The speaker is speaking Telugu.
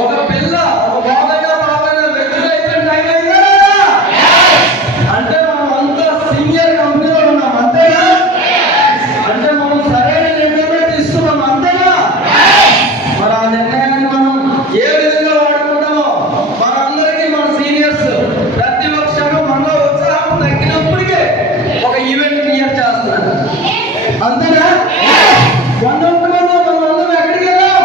ఒక పిల్ల ఒక బాబైనా బాబైనా మెచ్యూర్ అయిపోయిన టైం అయిందా? అంటే మనం అంతా సీనియర్ కంపెనీలో ఉన్నాం అంతేనా? అంటే మనం సరైన నిర్ణయమే తీసుకున్నాం అంతేనా? మరి ఆ నిర్ణయాన్ని మనం ఏ విధంగా వాడుకుంటామో మనందరికీ మన సీనియర్స్ ప్రతి ఒక్కరు మనలో ఉత్సాహం తగ్గినప్పటికే ఒక ఈవెంట్ క్రియేట్ చేస్తున్నారు అంతేనా? ఎక్కడికి వెళ్ళాం?